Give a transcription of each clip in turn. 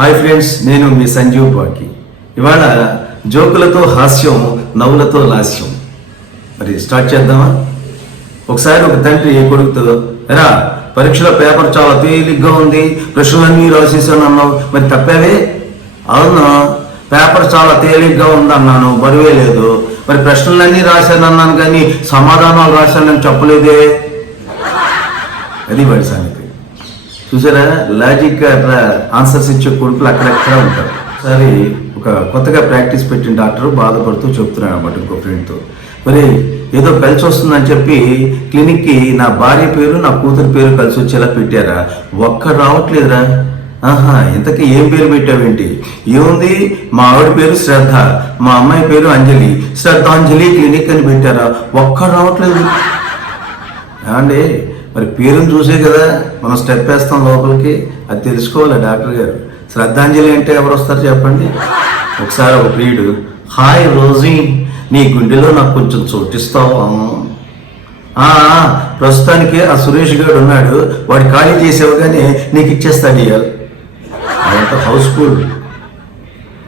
Hi friends నేను మీ సంజీవ్ బాకి. ఇవాళ జోకులతో హాస్యం నవ్వులతో లాస్యం మరి స్టార్ట్ చేద్దామా? ఒకసారి ఒక తండ్రి కొడుకుతో ఎరా పరీక్షలో పేపర్ చాలా తేలిగ్గా ఉంది ప్రశ్నలన్నీ రాసేసాను అన్నావు. మరి తప్పేవే? అవును పేపర్ చాలా తేలిగ్గా ఉందన్నాను బరువే లేదు. మరి ప్రశ్నలన్నీ రాశాను అన్నాను కానీ సమాధానాలు రాశానని చెప్పలేదే. అది వాడి సంగతి. చూసారా? లాజిక్ అట్లా ఆన్సర్స్ ఇచ్చే కొడుకులు అక్కడెక్కడ ఉంటారు. సరే ఒక కొత్తగా ప్రాక్టీస్ పెట్టిన డాక్టర్ బాధపడుతూ చెప్తున్నాడు అన్నమాట ఇంకో ఫ్రెండ్తో మరి ఏదో కలిసి వస్తుందని చెప్పి క్లినిక్కి నా భార్య పేరు నా కూతురు పేరు కలిసి వచ్చేలా పెట్టారా? ఒక్క రావట్లేదురా. ఆహా ఇంతకీ ఏం పేరు పెట్టావేంటి? ఏముంది? మా ఆవిడ పేరు శ్రద్ధ మా అమ్మాయి పేరు అంజలి. శ్రద్ధాంజలి క్లినిక్ అని పెట్టారా? ఒక్క రావట్లేదు. ఏమండి? మరి పేరుని చూసే కదా మనం స్టెప్ వేస్తాం లోపలికి. అది తెలుసుకోవాలి డాక్టర్ గారు. శ్రద్ధాంజలి అంటే ఎవరు వస్తారు చెప్పండి? ఒకసారి ఒక ప్రియుడు. హాయ్ రోజీ నీ గుండెలో నాకు కొంచెం చోటిస్తావు అమ్మ? ప్రస్తుతానికి ఆ సురేష్ గారు ఉన్నాడు. వాడు ఖాళీ చేసేవగానే నీకు ఇచ్చేస్తాడు ఇవాళ అదంతా హౌస్ఫుల్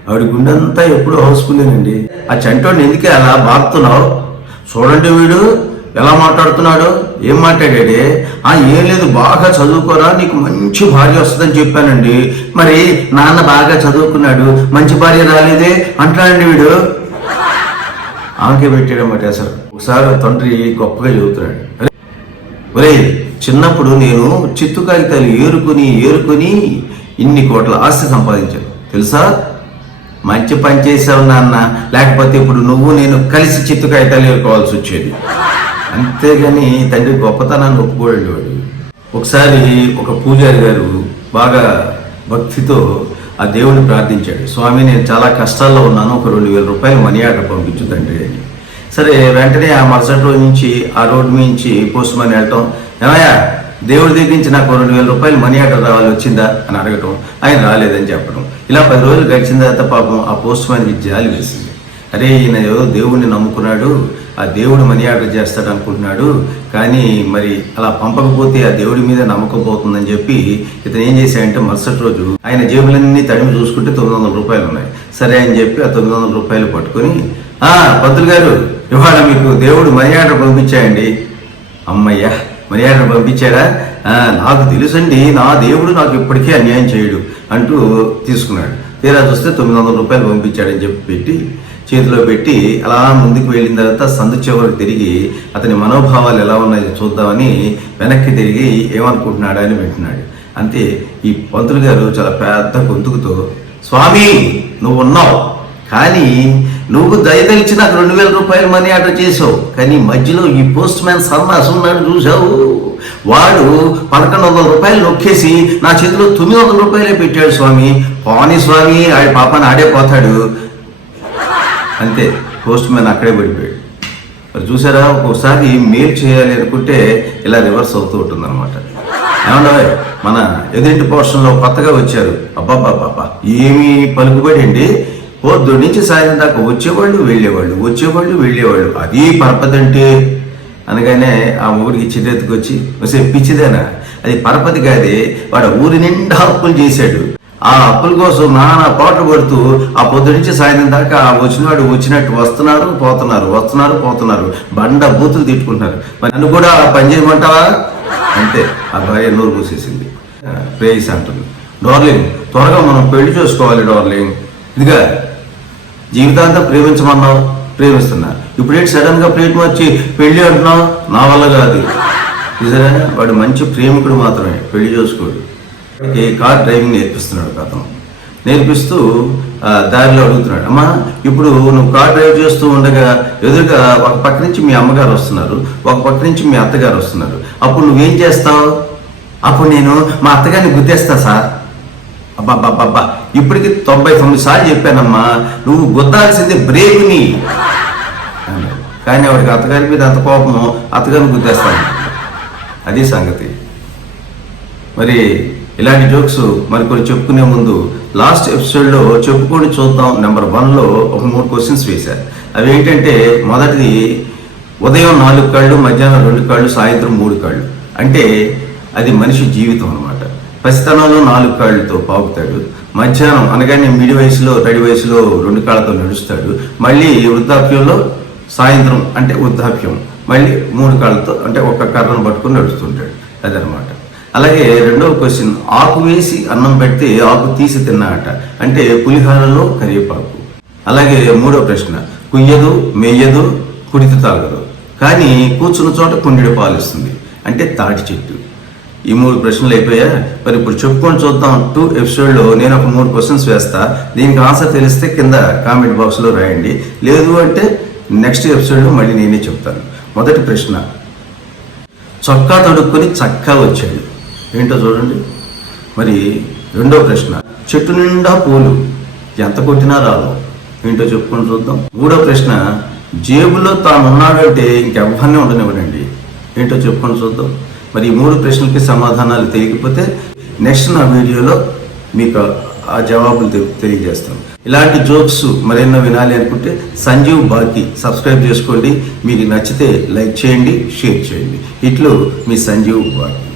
ఆవిడ గుండెంతా ఎప్పుడు హౌస్ఫుల్లేనండి ఆ చంటోడిని ఎందుకే అలా బాగుతున్నావు చూడండి వీడు. ఎలా మాట్లాడుతున్నాడు? ఏం మాట్లాడాడే? ఆ ఏం లేదు బాగా చదువుకోరా నీకు మంచి భార్య వస్తుందని చెప్పానండి. మరి నాన్న బాగా చదువుకున్నాడు మంచి భార్య రాలేదే? అంటాడండి వీడు. ఆమెకే పెట్టాడన్నమాట అసలు. ఒకసారి తండ్రి గొప్పగా చదువుతున్నాడు. ఒరే చిన్నప్పుడు నేను చిత్తు కాగితాలు ఏరుకుని ఏరుకుని ఇన్ని కోట్ల ఆస్తి సంపాదించాను. తెలుసా? మంచి పని చేసావు నాన్న. లేకపోతే ఇప్పుడు నువ్వు నేను కలిసి చిత్తు కాగితాలు ఏరుకోవాల్సి వచ్చేది. అంతేగాని తండ్రి గొప్పతనాన్ని ఒప్పుకోలేడు వాడు. ఒకసారి ఒక పూజారి గారు బాగా భక్తితో ఆ దేవుడిని ప్రార్థించాడు. స్వామి నేను చాలా కష్టాల్లో ఉన్నాను. ఒక రెండు వేల రూపాయలు మనీ ఆర్డర్ పంపించు తండ్రి అని. సరే వెంటనే ఆ మరుసటి రోజు నుంచి ఆ రోడ్డు నుంచి పోస్ట్ మనీ వెళ్ళటం ఏమయ్యా దేవుడి దగ్గర నుంచి నాకు రెండు వేల రూపాయలు మనీ ఆర్డర్ రావాలి వచ్చిందా? అని అడగటం ఆయన రాలేదని చెప్పడం. ఇలా పది రోజులు గడిచిన తర్వాత పాపం ఆ పోస్ట్ మ్యాన్కి జాలి వేసింది. అరే ఈయన ఏదో దేవుణ్ణి నమ్ముకున్నాడు ఆ దేవుడు మనీ ఆర్డర్ చేస్తాడు అనుకుంటున్నాడు కానీ మరి అలా పంపకపోతే ఆ దేవుడి మీద నమ్మకం పోతుందని చెప్పి ఇతను ఏం చేశాడంటే మరుసటి రోజు ఆయన జేబులన్నీ తడిమి చూసుకుంటే తొమ్మిది వందల రూపాయలు ఉన్నాయి. సరే అని చెప్పి ఆ తొమ్మిది వందల రూపాయలు పట్టుకొని ఆ పంతులు గారు ఇవాళ మీకు దేవుడు మనీ ఆర్డర్ పంపించాయండి అమ్మయ్యా మనీ ఆర్డర్ పంపించాడా? నాకు తెలుసండి నా దేవుడు నాకు ఇప్పటికీ అన్యాయం చేయడు అంటూ తీసుకున్నాడు. తీరా చూస్తే తొమ్మిది వందల రూపాయలు పంపించాడని చెప్పి పెట్టి చేతిలో పెట్టి అలా ముందుకు వెళ్ళిన తర్వాత సందు చివరికి తిరిగి అతని మనోభావాలు ఎలా ఉన్నాయో చూద్దామని వెనక్కి తిరిగి ఏమనుకుంటున్నాడా అని వింటున్నాడు. అంతే ఈ పంతులు గారు చాలా పెద్ద గొంతుకుతో స్వామి నువ్వు ఉన్నావు. కానీ నువ్వు దయదలిచి నాకు రెండు వేల రూపాయలు మనీ ఆర్డర్ చేసావు కానీ మధ్యలో ఈ పోస్ట్ మ్యాన్ సన్నాస్ ఉన్నాడు చూసావు వాడు పదకొండు వందల రూపాయలు నొక్కేసి నా చేతిలో తొమ్మిది వందల రూపాయలే పెట్టాడు స్వామి. పోనీ స్వామి ఆడి పాపని ఆడే పోతాడు. అంతే పోస్ట్ మ్యాన్ అక్కడే పడిపోయాడు. మరి చూసారా ఒక్కోసారి మెయిల్ చేయాలి అనుకుంటే ఇలా రివర్స్ అవుతూ ఉంటుంది అనమాట ఏమన్నా మన ఎదురింటి పోర్షన్లో కొత్తగా వచ్చారు. అబ్బాబ్బాబ్బా ఏమి పలుకుబడి అండి. పొద్దు నుంచి సాయంత్రం దాకా వచ్చేవాళ్ళు వెళ్ళేవాళ్ళు వచ్చేవాళ్ళు వెళ్ళేవాళ్ళు. అది పరపతి అంటే? అనగానే ఆ ఊరికి చిరెత్తుకు వచ్చి వసే పిచ్చిదేనా? అది పరపతి కాదే వాడు ఊరి నిండా అప్పులు చేశాడు. ఆ అప్పుల కోసం నానా పాటలు పడుతూ ఆ పొద్దు నుంచి సాయంత్రం దాకా వచ్చినవాడు వచ్చినట్టు వస్తున్నారు పోతున్నారు వస్తున్నారు పోతున్నారు. బండ బూతులు తిట్టుకుంటున్నారు. నన్ను కూడా పని చేయమంటావా? అంతే. ఆ భార్య నోరు మూసేసింది. ప్రేయస్ అంటుంది. డార్లింగ్ త్వరగా మనం పెళ్ళి చేసుకోవాలి డార్లింగ్. ఇదిగా జీవితాంతం ప్రేమించమన్నావు? ప్రేమిస్తున్నా. ఇప్పుడేంటి సడన్గా ప్లేట్ మార్చి పెళ్ళి అంటున్నావు? నా వల్ల కాదు. చూసారా? వాడు మంచి ప్రేమికుడు మాత్రమే. పెళ్ళి చేసుకోడు. వాడికి కార్ డ్రైవింగ్ నేర్పిస్తున్నాడు అతను. నేర్పిస్తూ దారిలో అడుగుతున్నాడు అమ్మా ఇప్పుడు నువ్వు కార్ డ్రైవ్ చేస్తూ ఉండగా ఎదురుగా ఒక పక్క నుంచి మీ అమ్మగారు వస్తున్నారు ఒక పక్క నుంచి మీ అత్తగారు వస్తున్నారు. అప్పుడు నువ్వేం చేస్తావు? అప్పుడు నేను మా అత్తగారిని గుద్దేస్తా సార్. అబ్బాబ్బాబ్బా ఇప్పటికి తొంభై తొమ్మిది సార్లు చెప్పానమ్మా నువ్వు గుద్దాల్సింది బ్రేక్ని. కానీ ఆవిడకి అత్తగారి మీద అంత కోపము అత్తగారిని గుద్దేస్తాను. అదే సంగతి. మరి ఇలాంటి జోక్స్ మరికొన్ని చెప్పుకునే ముందు లాస్ట్ ఎపిసోడ్లో చెప్పుకొని చూద్దాం. నెంబర్ వన్లో ఒక మూడు క్వశ్చన్స్ వేశారు అవి ఏంటంటే మొదటిది ఉదయం నాలుగు కళ్ళు మధ్యాహ్నం రెండు కళ్ళు సాయంత్రం మూడు కళ్ళు. అంటే అది మనిషి జీవితం అనమాట పసితనంలో నాలుగు కాళ్ళతో పాకుతాడు మధ్యాహ్నం అనగానే మిడి వయసులో రెడీ వయసులో రెండు కాళ్ళతో నడుస్తాడు. మళ్ళీ వృద్ధాప్యంలో సాయంత్రం అంటే వృద్ధాప్యం. మళ్ళీ మూడు కాళ్ళతో అంటే ఒక కర్రను పట్టుకుని నడుస్తుంటాడు. అదనమాట అలాగే రెండవ క్వశ్చన్ ఆకు వేసి అన్నం పెడితే ఆకు తీసి తిన్నాట అంటే పులిహారలో కరివేపాకు. అలాగే మూడో ప్రశ్న కుయ్యదు మెయ్యదు కుడితి తాగదు. కానీ కూర్చున్న చోట కుండిడి పాలిస్తుంది అంటే తాటి చెట్టు. ఈ మూడు ప్రశ్నలు అయిపోయా? మరి ఇప్పుడు చెప్పుకొని చూద్దాం. టూ ఎపిసోడ్లో నేను ఒక మూడు క్వశ్చన్స్ వేస్తా. దీనికి ఆన్సర్ తెలిస్తే కింద కామెంట్ బాక్స్లో రాయండి. లేదు అంటే నెక్స్ట్ ఎపిసోడ్లో మళ్ళీ నేనే చెప్తాను. మొదటి ప్రశ్న చొక్కా తడుక్కొని చక్కా వచ్చాడు. ఏంటో చూడండి. మరి రెండో ప్రశ్న చెట్టు నిండా పూలు ఎంత కొట్టినా రాదు ఏంటో చెప్పుకొని చూద్దాం. మూడో ప్రశ్న జేబులో తానున్నాడంటే ఇంకెవ్వరిని ఉండనివ్వడండి ఏంటో చెప్పుకొని చూద్దాం. మరి ఈ మూడు ప్రశ్నలకి సమాధానాలు తెలియకపోతే నెక్స్ట్ నా వీడియోలో మీకు ఆ జవాబులు తెలియజేస్తాం. ఇలాంటి జోక్స్ మరెన్నో వినాలి అనుకుంటే సంజీవ్ బాకి సబ్స్క్రైబ్ చేసుకోండి. మీకు నచ్చితే లైక్ చేయండి షేర్ చేయండి. ఇట్లు మీ సంజీవ్ బాకి.